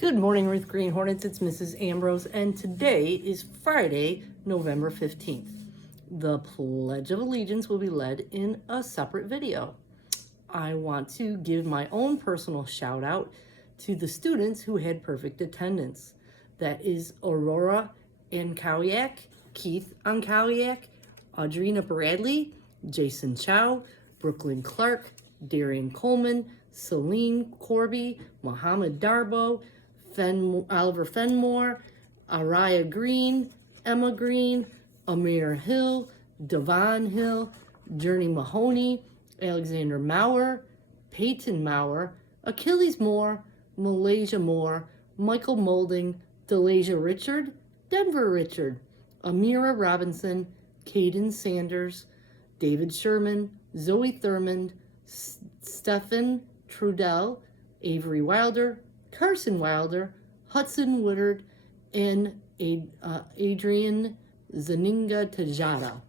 Good morning, Ruth Green Hornets. It's Mrs. Ambrose, and today is Friday, November 15th. The Pledge of Allegiance will be led in a separate video. I want to give my own personal shout out to the students who had perfect attendance. That is Aurora Ankowiak, Keith Ankowiak, Audrina Bradley, Jason Chow, Brooklyn Clark, Darian Coleman, Celine Corby, Mohammed Darbo, Oliver Fenmore, Araya Green, Emma Green, Amir Hill, Devon Hill, Journey Mahoney, Alexander Maurer, Peyton Maurer, Achilles Moore, Malaysia Moore, Michael Molding, Delasia Richard, Denver Richard, Amira Robinson, Caden Sanders, David Sherman, Zoe Thurmond, Stephen Trudell, Avery Wilder, Carson Wilder, Hudson Woodard, and Adrian Zaninga Tajada.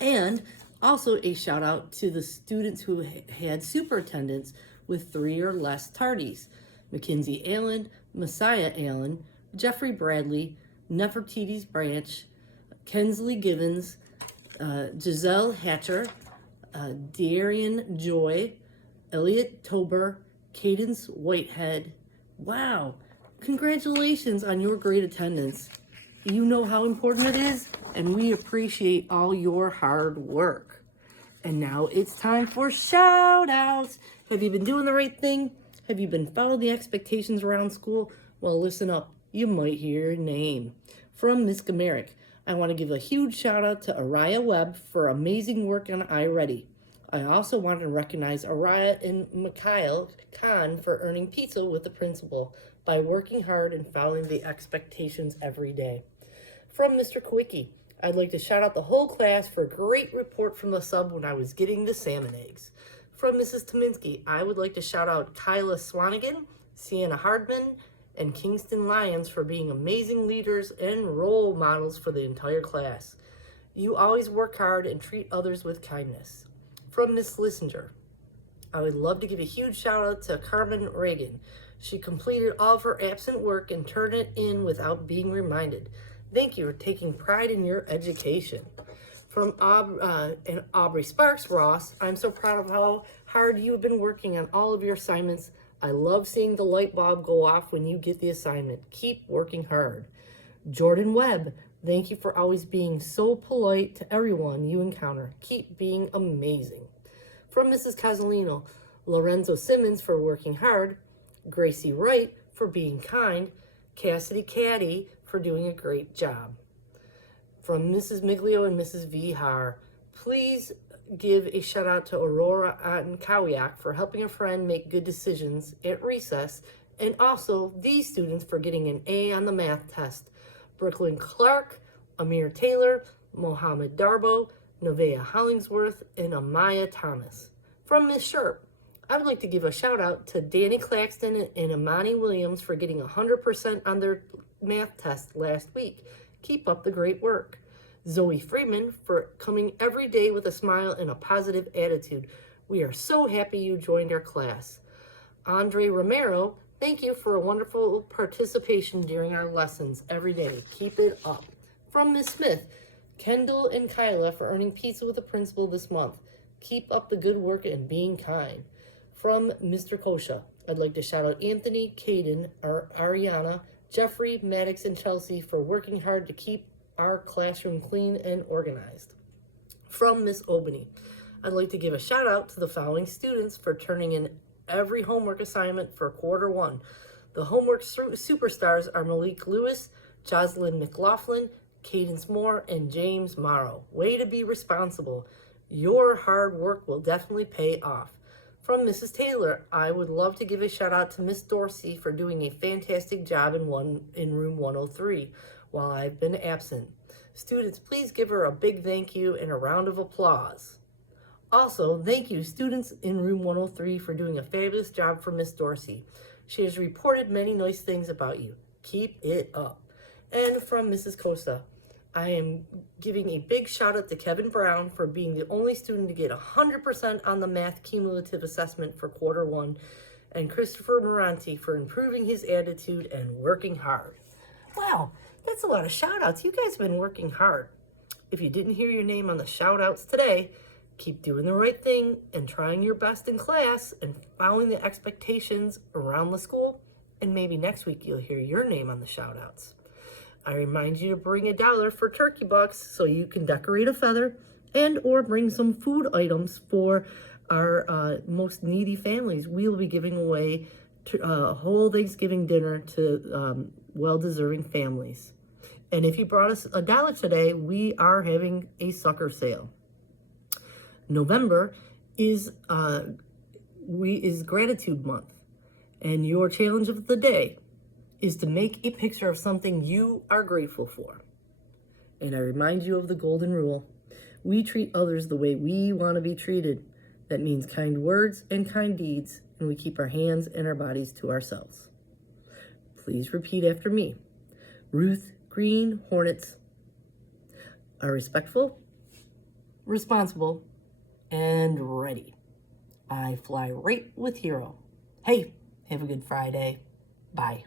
And also a shout out to the students who had superintendents with 3 or less tardies. Mackenzie Allen, Messiah Allen, Jeffrey Bradley, Nefertiti's Branch, Kensley Givens, Giselle Hatcher, Darian Joy, Elliot Tober, Cadence Whitehead. Wow, congratulations on your great attendance. You know how important it is, and we appreciate all your hard work. And now it's time for shout outs. Have you been doing the right thing? Have you been following the expectations around school? Well, listen up. You might hear your name. From Miss Gamerick, I want to give a huge shout out to Araya Webb for amazing work on iReady. I also want to recognize Araya and Mikhail Khan for earning pizza with the principal by working hard and following the expectations every day. From Mr. Kowicki, I'd like to shout out the whole class for a great report from the sub when I was getting the salmon eggs. From Mrs. Tominski, I would like to shout out Kyla Swanigan, Sienna Hardman, and Kingston Lyons for being amazing leaders and role models for the entire class. You always work hard and treat others with kindness. From Miss Lissinger, I would love to give a huge shout out to Carmen Reagan. She completed all of her absent work and turned it in without being reminded. Thank you for taking pride in your education. From Aubrey Sparks Ross, I'm so proud of how hard you have been working on all of your assignments. I love seeing the light bulb go off when you get the assignment. Keep working hard. Jordan Webb, thank you for always being so polite to everyone you encounter. Keep being amazing. From Mrs. Casalino, Lorenzo Simmons for working hard, Gracie Wright for being kind, Cassidy Caddy for doing a great job. From Mrs. Miglio and Mrs. Vihar, please give a shout out to Aurora Ankowiak for helping a friend make good decisions at recess, and also these students for getting an A on the math test. Brooklyn Clark, Amir Taylor, Mohammed Darbo, Nevaeh Hollingsworth, and Amaya Thomas. From Miss Sharp, I would like to give a shout out to Danny Claxton and Amani Williams for getting 100% on their math test last week. Keep up the great work. Zoe Freeman for coming every day with a smile and a positive attitude. We are so happy you joined our class. Andre Romero, thank you for a wonderful participation during our lessons every day. Keep it up. From Miss Smith, Kendall and Kyla for earning pizza with the principal this month. Keep up the good work and being kind. From Mr. Kosha, I'd like to shout out Anthony, Caden, Ariana, Jeffrey, Maddox, and Chelsea for working hard to keep our classroom clean and organized. From Miss Obany, I'd like to give a shout out to the following students for turning in every homework assignment for quarter 1. The homework superstars are Malik Lewis, Jocelyn McLaughlin, Cadence Moore, and James Morrow. Way to be responsible. Your hard work will definitely pay off. From Mrs. Taylor, I would love to give a shout out to Miss Dorsey for doing a fantastic job in room 103 while I've been absent. Students, please give her a big thank you and a round of applause. Also, thank you, students in room 103, for doing a fabulous job for Miss Dorsey. She has reported many nice things about you. Keep it up. And from Mrs. Costa, I am giving a big shout out to Kevin Brown for being the only student to get 100% on the math cumulative assessment for quarter 1. and Christopher Moranti for improving his attitude and working hard. Wow, that's a lot of shout outs. You guys have been working hard. If you didn't hear your name on the shout outs today, keep doing the right thing and trying your best in class and following the expectations around the school. And maybe next week you'll hear your name on the shout outs. I remind you to bring $1 for turkey bucks so you can decorate a feather and or bring some food items for our most needy families. We'll be giving away a whole Thanksgiving dinner to well-deserving families. And if you brought us $1 today, we are having a sucker sale. November is Gratitude Month, and your challenge of the day is to make a picture of something you are grateful for. And I remind you of the golden rule. We treat others the way we want to be treated. That means kind words and kind deeds, and we keep our hands and our bodies to ourselves. Please repeat after me. Ruth Green Hornets are respectful, responsible, and ready. I fly right with Hero. Hey, have a good Friday. Bye.